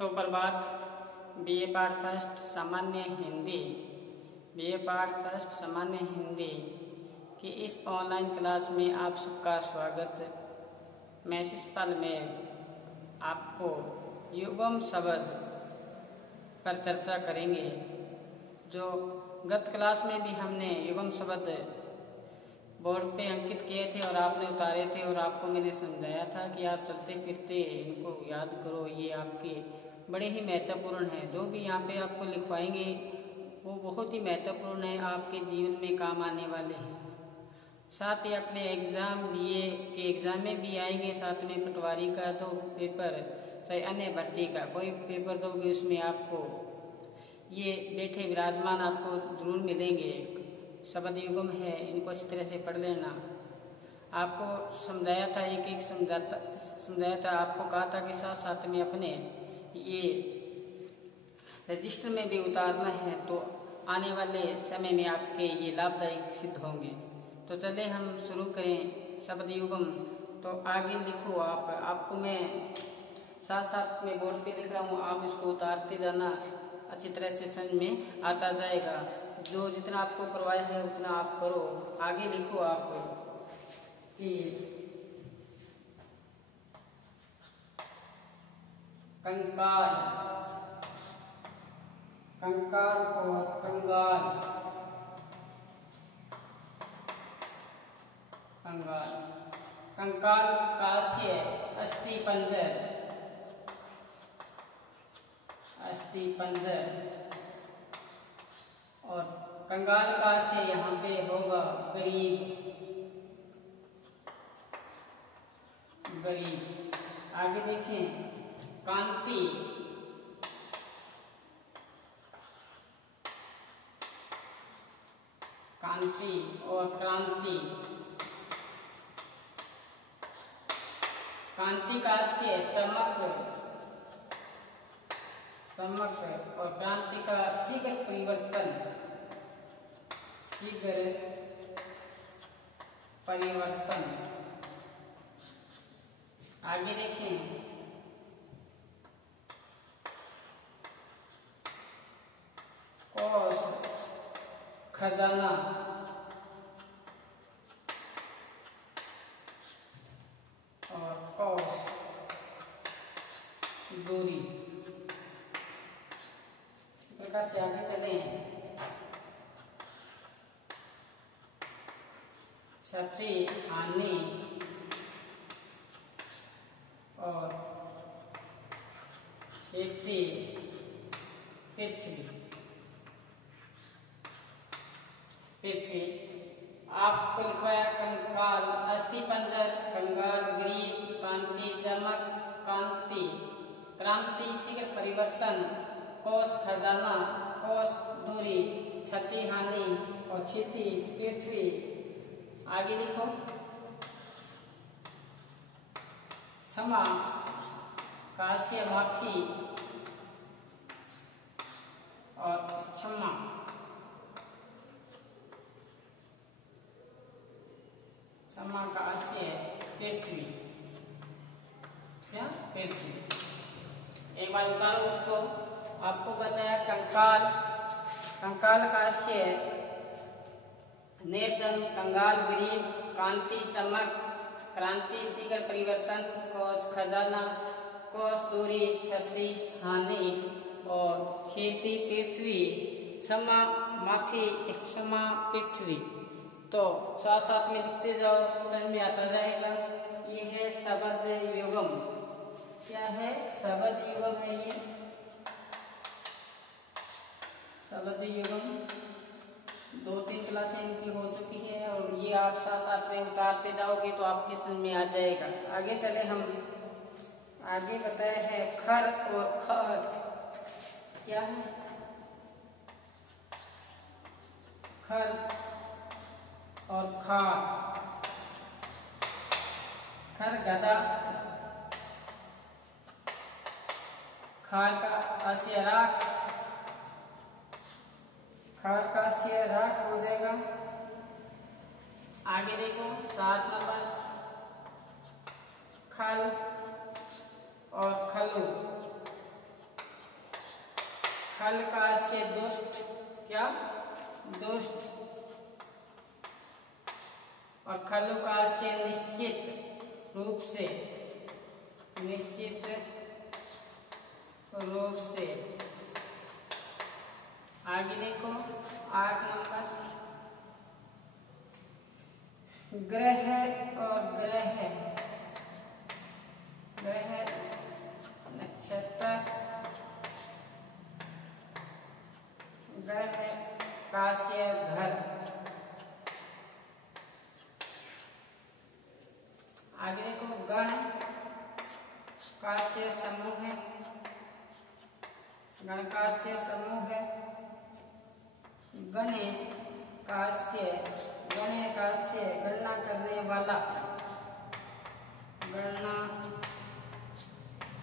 सुप्रभात। BA part first सामान्य हिंदी की इस ऑनलाइन क्लास में आप सबका स्वागत। मैं इस पल में आपको युग्म शब्द पर चर्चा करेंगे। जो गत क्लास में भी हमने युग्म शब्द बोर्ड पे अंकित किए थे और आपने उतारे थे और आपको मैंने समझाया था कि आप चलते फिरते इनको याद करो, ये आपके बड़े ही महत्वपूर्ण हैं। जो भी यहाँ पे आपको लिखवाएंगे वो बहुत ही महत्वपूर्ण है, आपके जीवन में काम आने वाले हैं। साथ ही अपने एग्ज़ाम बीए के एग्ज़ाम में भी आएंगे। साथ में पटवारी का तो पेपर, चाहे अन्य भर्ती का कोई पेपर दोगे उसमें आपको ये बैठे विराजमान आपको जरूर मिलेंगे। शब्द युग्म है, इनको अच्छी तरह से पढ़ लेना। आपको समझाया था, एक समझाया था, आपको कहा था कि साथ साथ में अपने ये रजिस्टर में भी उतारना है, तो आने वाले समय में आपके ये लाभदायक सिद्ध होंगे। तो चले हम शुरू करें शब्द युग्म। तो आगे लिखो आपको मैं साथ साथ में बोर्ड पे लिख रहा हूँ, आप इसको उतारते जाना, अच्छी तरह से समझ में आता जाएगा। जो जितना आपको करवाया है उतना आप करो। आगे लिखो आप कि कंकाल, कंकाल और कंगाल, कंगाल, कंकाल कास्य अस्थिपंजर, अस्थिपंजर। और कंगाल का से यहाँ पे होगा गरीब, गरीब। आगे देखें कांति, कांति और क्रांति, कांति का से चमक, चमक। और क्रांति का शीघ्र परिवर्तन, शीघ्र परिवर्तन। आगे देखें कोष, खजाना। और कोष दूरी। इस प्रकार से आगे चले। क्षति, हानि और खेती, पृथ्वी, पृथ्वी। आपको लिखवाया कंकाल, अस्थिपंजर, कंगाल, गरीब, कांति, चमक, कांति, क्रांति, शीघ्र परिवर्तन, कोष, खजाना, कोष दूरी, क्षति, हानि और क्षति, पृथ्वी। आगे लिखो क्षमा, कास्य माफी और क्षमा, क्षमा कास्य पृथ्वी, क्या पृथ्वी। एक बार उतारो उसको। आपको बताया कंकाल, कंकाल कास्य निर्धन, कंगाल गरीब, कांति चमक, क्रांति शीघ्र परिवर्तन, कोष खजाना, कोष दूरी, क्षति हानि और खेती पृथ्वी, क्षमा माफी, क्षमा पृथ्वी। तो साथ साथ में लिखते जाओ, समझ में आता जाएगा। ये है शब्द युग्म। क्या है? शब्द युग्म है ये शब्द युग्म। 2-3 क्लासें इनकी हो चुकी है और ये आप साथ साथ में उतारते जाओगे तो आपकी समझ में आ जाएगा। आगे चले हम। आगे बताया है खर और खर। क्या है? खर और खार। खर गधा, खार का अस्य राख, खार का अस्य राख हो जाएगा। आगे देखो 7 नंबर खल और खलु, खल का से दुष्ट, क्या दुष्ट, और खलु का से निश्चित रूप से, निश्चित रूप से। आगे देखो 8 नंबर, ग्रह और ग्रह, ग्रह नक्षत्र, ग्रह का से घर। आगे देखो गण का से समूह है, गण का से समूह है, गणे का से, गणे का से गणना करने वाला, गणना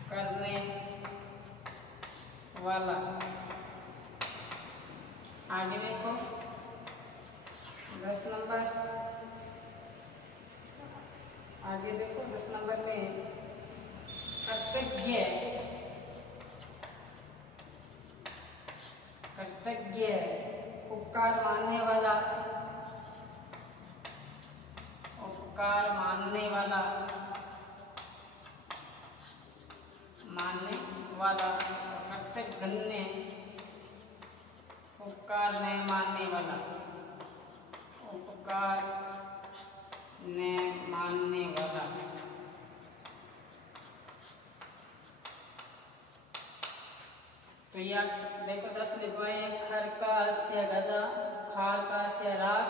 करने वाला। आगे देखो 10 नंबर, आगे देखो 10 नंबर में कर्तज्ञ, कर्तज्ञ उपकार मानने वाला, उपकार मानने वाला, मानने वाला, कर्तज्ञ उपकार न मानने वाला, उपकार न मानने वाला। तो यह देखो 10 लिखवाए, खर का से गधा, खाल का से राख,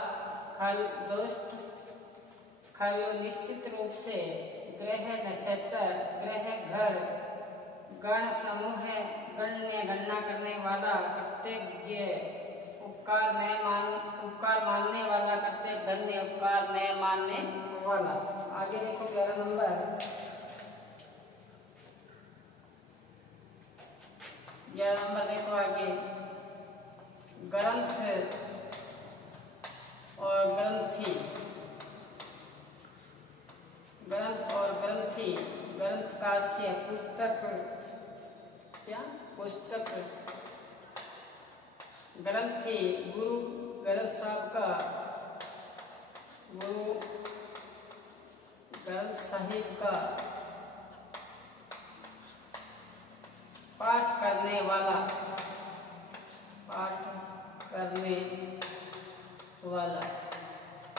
खल दुष्ट, खल निश्चित रूप से, ग्रह नक्षत्र, ग्रह घर, गण समूह है, गण्य गणना करने वाला, कर्तज्ञ उपकार मानने वाला, कर्तज्ञ उपकार न मानने वाला। आगे देखो 11 नंबर, 11 नंबर देखो आगे, ग्रंथ और ग्रंथी, ग्रंथ और ग्रंथी, ग्रंथ का से पुस्तक, क्या पुस्तक, ग्रंथी गुरु ग्रंथ साहब का, गुरु ग्रंथ साहिब का, पाठ करने वाला, पाठ करने वाला,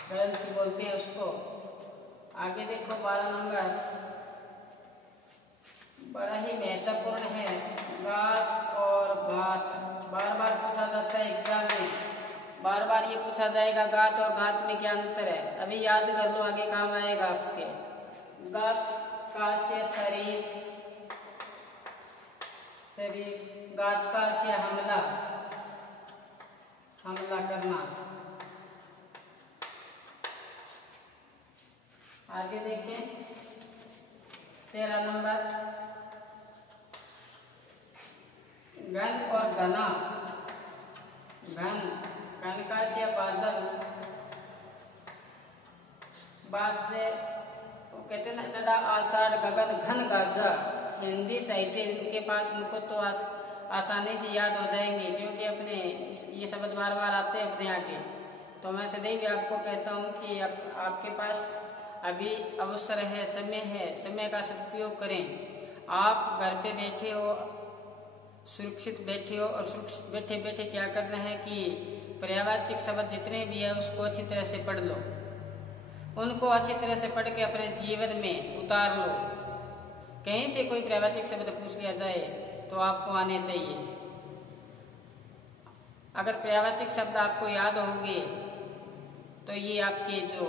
ग्रंथ बोलते हैं उसको। आगे देखो 12 नंबर, बड़ा ही महत्वपूर्ण है, गात और घात। बार बार पूछा जाता है एग्जाम में, बार बार ये पूछा जाएगा गात और घात में क्या अंतर है, अभी याद कर लो, आगे काम आएगा आपके। गात का से शरीर, शरीर, गात का से हमला, हमला करना। आगे देखिए 13 नंबर, घन और घना, घन, घन का से बादल, बादल वो कहते ना जड़ा आषाढ़ गगन घन गाजा। हिंदी साहित्य इनके पास, उनको तो आसानी से याद हो जाएंगे, क्योंकि अपने ये शब्द बार बार आते हैं अपने आगे। तो मैं सदैव आपको कहता हूँ कि आपके पास अभी अवसर है, समय का सदुपयोग करें। आप घर पे बैठे हो, सुरक्षित बैठे हो, और सुरक्षित बैठे बैठे क्या करना है कि पर्यायवाची शब्द जितने भी है उसको अच्छी तरह से पढ़ लो, उनको अच्छी तरह से पढ़ के अपने जीवन में उतार लो। कहीं से कोई पर्यायवाची शब्द पूछ लिया जाए तो आपको आने चाहिए। अगर पर्यायवाची शब्द आपको याद होंगे तो ये आपके जो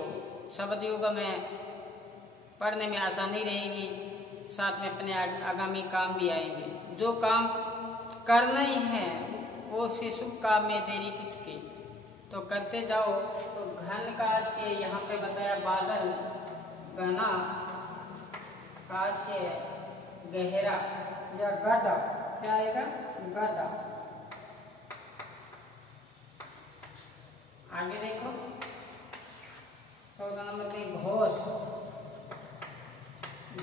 शब्द युग में पढ़ने में आसानी रहेगी, साथ में अपने आगामी काम भी आएंगे। जो काम करना ही है वो फिर शुभ काम में देरी किसकी, तो करते जाओ। तो घन का से यहाँ पे बताया बादल, घना का से गहरा या गड्ढा, क्या आएगा गड्ढा। आगे देखो 14 नंबर में घोष,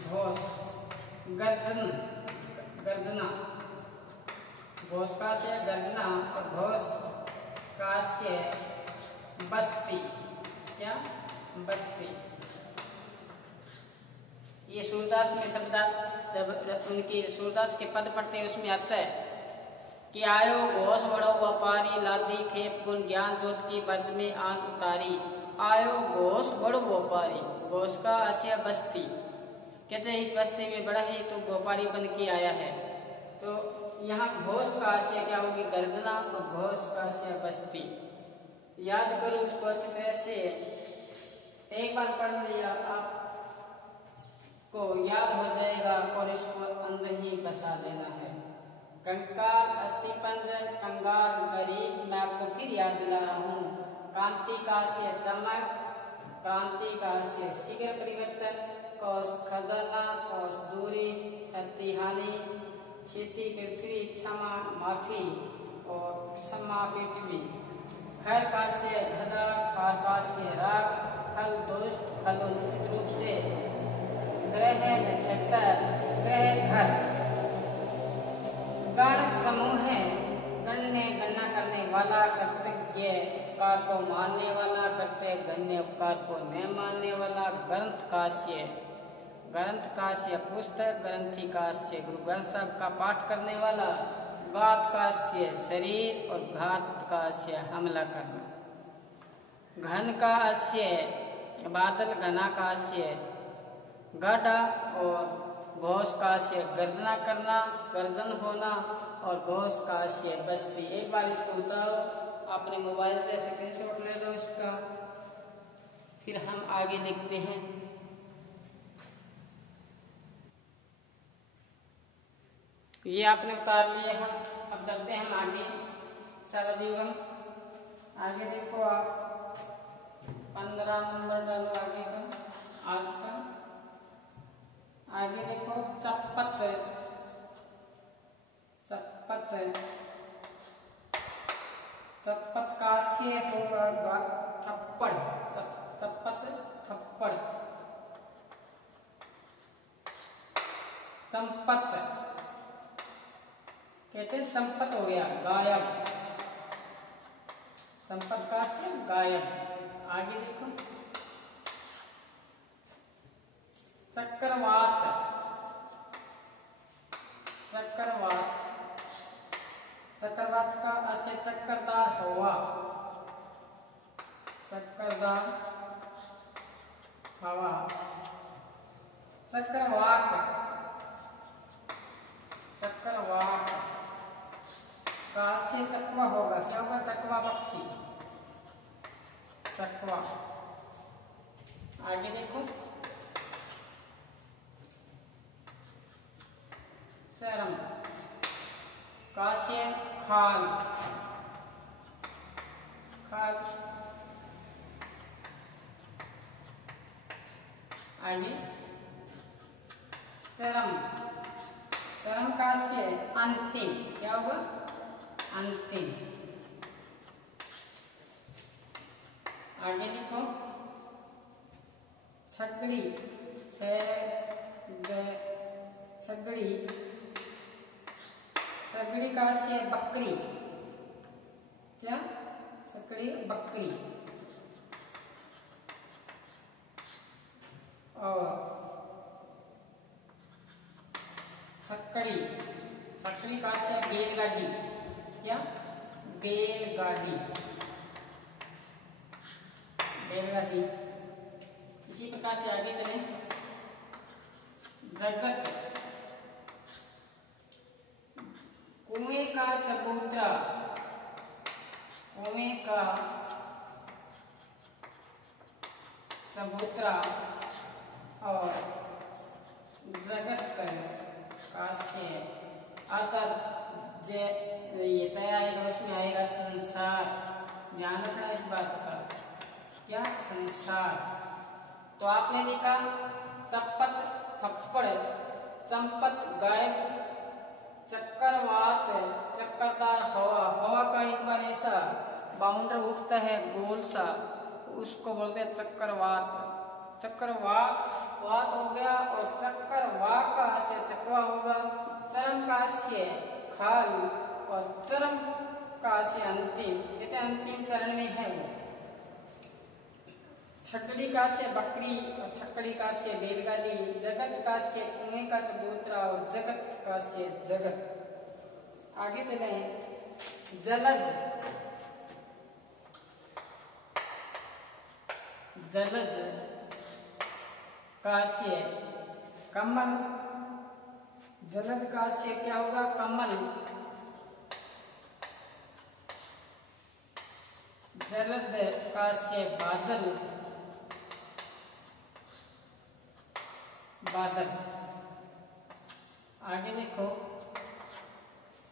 घोष, गर्दन, गर्दना, घोष का से गर्जना और घोष का से बस्ती। क्या? बस्ती। ये सूरदास में शब्द जब उनकी सूरदास के पद पढ़ते हैं उसमें आता है कि आयो घोष बड़ो व्यापारी लादी खेप गुण ज्ञान जोत की बर्द में आन उतारी। आयो घोष बड़ो व्यापारी, घोष का आशय बस्ती। कहते हैं इस बस्ती में बड़ा ही तो व्यापारी बन के आया है। तो यहाँ घोष का आशय क्या होगी? गर्जना और घोष का आशय बस्ती। याद करो उसको अच्छी तरह से, एक बार पढ़ लिया आप को याद हो जाएगा और इसको अंदर ही बसा लेना है। कंकाल अस्थिपंज कंगाल गरीब, मैं आपको फिर याद दिला रहा हूँ। कांति का से चमक, क्रांति का से शीघ्र परिवर्तन, कौश खजाना, कौश दूरी, क्षति हानि, क्षति पृथ्वी, क्षमा माफी और क्षमा पृथ्वी। खर का से गधा, खार का से राग, फल दुष्ट, फल निश्चित रूप से, ग्रह नक्षत्र, ग्रह घर। गण समूह है, गणने गणना करने वाला, कर्तव्य उपकार को मानने वाला, कर्तव्य गण्य उपकार को न मानने वाला। ग्रंथ काश्य, ग्रंथ काश्य पुस्तक, ग्रंथि काश्य गुरु ग्रंथ साहब का पाठ करने वाला। घात काश्य शरीर और घात काश्य हमला करना। घन का आश्य बादल, घना का आश्य गढ़ा और घोष का आशय गर्जना करना, गर्जन होना और घोष का आशय बस्ती। एक बार इसको उतारो, अपने मोबाइल से स्क्रीनशॉट ले लो इसका, फिर हम आगे लिखते हैं। ये आपने उतार लिया है। अब चलते हैं हम आगे। शब्द युगम आगे देखो आप 15 नंबर डालो आगे का, आज का। आगे देखो चप्पत, चप्पत, चप्पत का से होगा थप्पड़, चप्पत थप्पड़। संपत कहते हैं, संपत हो गया गायब, संपत का से गायब। आगे देखो चक्रवात, चक्रवात, चक्रवात का असे चक्करदार हवा, चक्करदार हवा। चक्रवाक, चक्रवाक का से चकवा होगा। क्या होगा? चकवा पक्षी, चकवा। आगे देखो शरम का से खाल, खाल। आगे शरम, शरम का से अंतिम। क्या होगा? अंतिम। आगे लिखो छकड़ी, छगड़ी, छगड़ी का से बकरी। क्या? छकड़ी बकरी। और छकड़ी, छकड़ी का से बैलगाड़ी। क्या? बैलगाड़ी, बैलगाड़ी। इसी प्रकार से आगे चले। जगत, कुएं का चबूतरा, कुएं का चबूतरा और जगत का से अतः ये तय आएगा, उसमें आएगा संसार। ध्यान रखना इस बात का। क्या? संसार। तो आपने लिखा चप्पत थप्पड़, चंपत गायब, चक्रवात चक्करदार हवा। हवा का एक बार ऐसा बाउंडर उठता है गोल सा, उसको बोलते हैं चक्रवात। चक्रवात वात हो गया और चक्रवात का से चकवा होगा। चरम का से खाल, और चरम का से अंतिम, कहते अंतिम चरण में है वो। छकड़ी का से बकरी और छकड़ी का से बैलगाड़ी, जगत का से कुएं का चबूतरा और जगत का से जगत। आगे चले जलज, जलज का से कमल, जलज का से क्या होगा कमल, जलद का से बादल, बादल। आगे देखो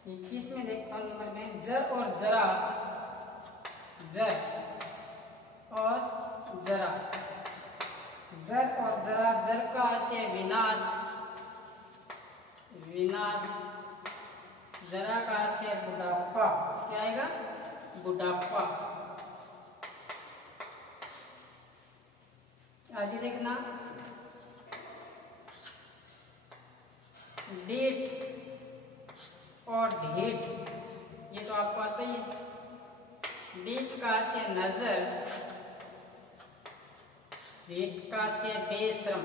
21 में देखो नंबर में जर और जरा, जर और जरा, जर और जरा, जर का से विनाश, विनाश, जरा का से बुढ़ापा, क्या आएगा बुढ़ापा। आगे देखना डेट और ढेठ, ये तो आपको आता ही है। डेट का से नजर, ढेठ का से बेशरम,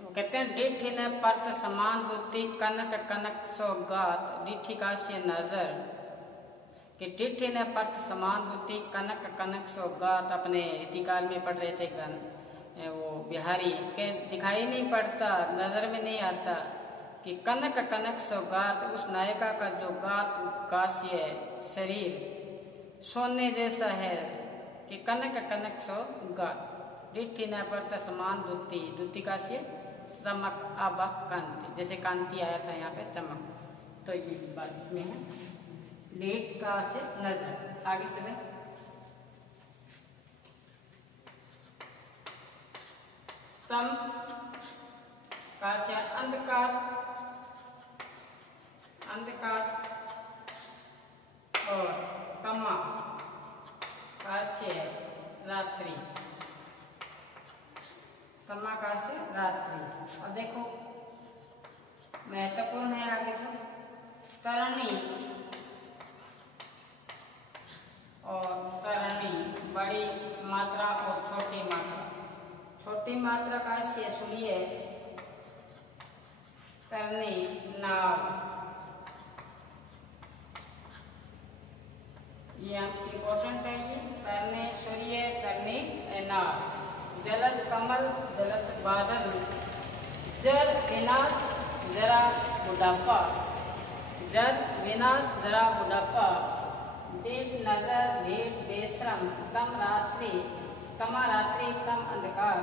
वो कहते हैं डिठी ने पर्त समान बुद्धि कनक कनक सौगात, डिठी का से नजर कि डिठी ने पर्त समान बुद्धि कनक कनक सौगात। अपने रीतिकाल में पढ़ रहे थे गण वो बिहारी के दिखाई नहीं पड़ता, नजर में नहीं आता कि कनक कनक सौगात, उस नायिका का जो गात काश्य शरीर सोने जैसा है कि कनक कनक सौगात। डिठी ने पर्त समान दुति, दुति का से चमक आबा कांति, जैसे कांति आया था यहाँ पे चमक, तो ये बात इसमें है। लेट का से नजर। आगे चले तम का से अंधकार, अंधकार और तमा का से रात्रि, तमा का से रात्रि। और देखो महत्वपूर्ण है आगे जो तरणी और तरणी, बड़ी मात्रा और छोटी मात्रा। छोटी मात्रा का से सुनिए तरणी नाव, ये इम्पोर्टेंट है। ये तरणी सूर्य, तरणी नाव। जलद कमल, जलद बादल, जल विनाश जरा बुढ़ापा, जल विनाश जरा बुढ़ापा, डेट नजर भेद बेश्रम, तम रात्रि, तमा रात्रि तम अंधकार,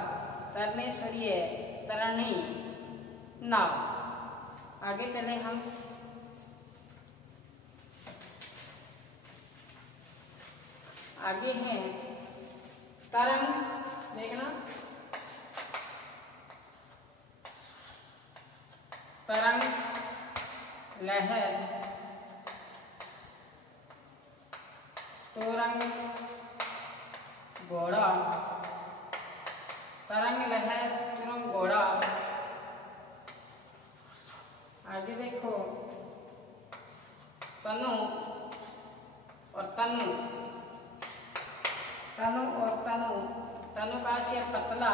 तरणी सूर्य, तरणी नाव। आगे चले हम आगे हैं तरंग, देखना तरंग, लहर, तोरंग, घोड़ा, तरंग लहर तुरंग घोड़ा। आगे देखो तनु और तनु, तनु और तनु, तनु का से पतला,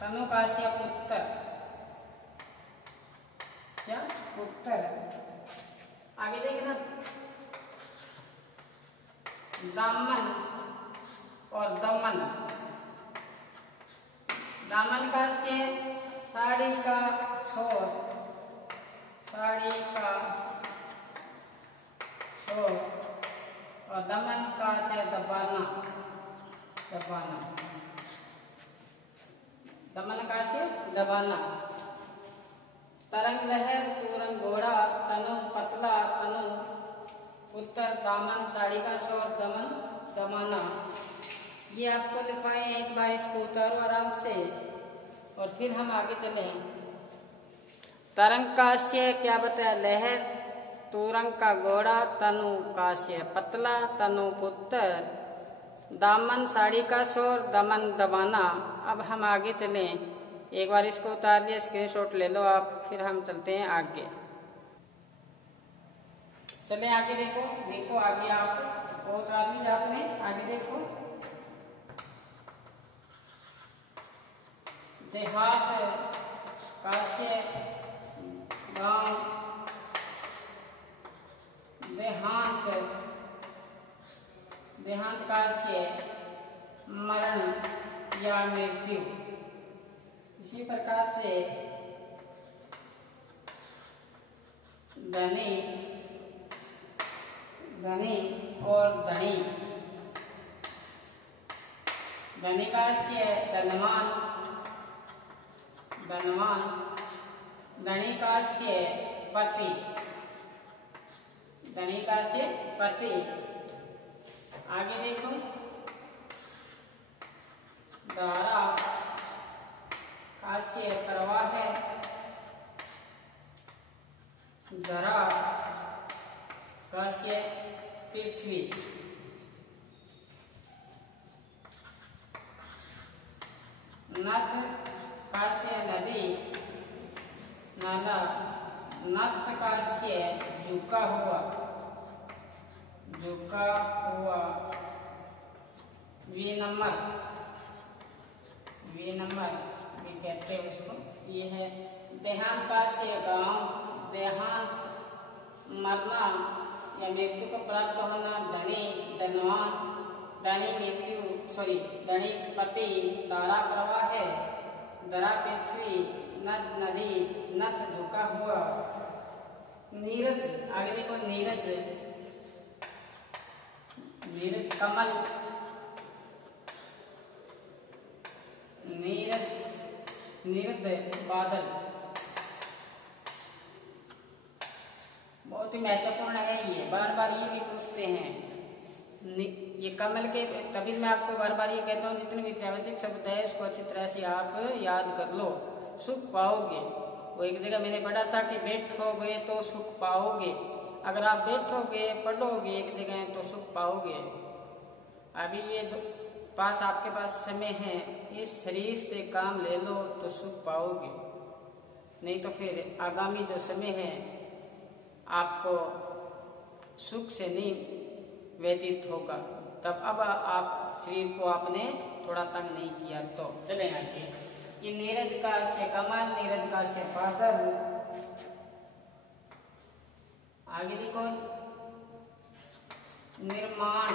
तनु का से पुत्र, क्या पुत्र। आगे देखना दामन और दमन, दामन का से साड़ी का छोर, साड़ी का छोर, और दमन का से दबाना, दबाना, दमन का से दबाना। तरंग लहर, तोरंग घोड़ा, तनु पतला, तनु पुत्र, दामन साड़ी का शोर, दमन दमाना। ये आपको लिखवाए, एक बार इसको उतारो आराम से और फिर हम आगे चले। तरंग का से क्या बताया लहर, तोरंग का घोड़ा, तनु का से पतला, तनु पुत्र, दामन साड़ी का शोर, दमन दबाना। अब हम आगे चले एक बार इसको उतार लिया, स्क्रीनशॉट ले लो आप, फिर हम चलते हैं आगे। चले आगे, देखो देखो आगे आप वो उतार लीजिए आपने, आगे देखो। देहात, काश्य, गांव, देहांत, देहांत काश्य, मरण या मृत्यु। इसी प्रकार से धनी, धनी और धनी, धनिकास्य धनवान, धनवान, धनिकास्य पति, धनिकास्य पति। आगे देखो, धारा, काश्य प्रवाह है, धरा, काश्य पृथ्वी। नद, काश्य नदी, नाला, नथ काश्य झुका हुआ, झुका हुआ। विनम्र, विनम्र भी कहते हैं उसको, ये है। देहांत काश्य गांव, देहांत मरना या मृत्यु को प्राप्त होना, धनी धनवान, धनी मृत्यु सॉरी धनी पति, धारा प्रवाह है, धरा पृथ्वी, नद नदी, नथ झुका हुआ। नीरज, आगे देखो नीरज, नीरज कमल, नीरज, नीरद बादल। बहुत ही महत्वपूर्ण है ये, बार बार ये भी पूछते हैं। ये कमल के, तभी मैं आपको बार बार ये कहता हूँ, जितने भी प्रवचक शब्द है उसको अच्छी तरह से आप याद कर लो, सुख पाओगे। वो एक जगह मैंने पढ़ा था कि बैठोगे तो सुख पाओगे। अगर आप बैठोगे पढ़ोगे एक जगह तो सुख पाओगे। अभी ये पास आपके पास समय है, इस शरीर से काम ले लो तो सुख पाओगे, नहीं तो फिर आगामी जो समय है आपको सुख से नहीं व्यतीत होगा। तब अब आप शरीर को आपने थोड़ा तंग नहीं किया तो। चले आगे, ये नीरज का से कमल, नीरज का से बादल। आगे देखो, निर्माण,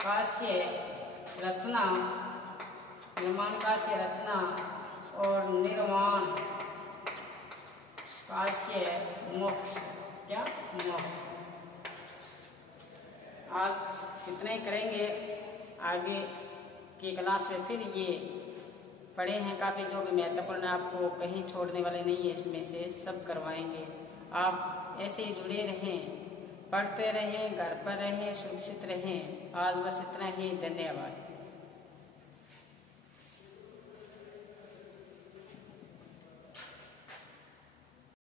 काश्य रचना, निर्माण काश्य रचना, और निर्वाण काश्य मोक्ष, क्या मोक्ष। आज इतना ही करेंगे, आगे की क्लास में फिर ये पढ़े हैं काफ़ी जो भी महत्वपूर्ण, आपको कहीं छोड़ने वाले नहीं है, इसमें से सब करवाएंगे। आप ऐसे ही जुड़े रहें, पढ़ते रहें, घर पर रहें, सुरक्षित रहें। आज बस इतना ही, धन्यवाद।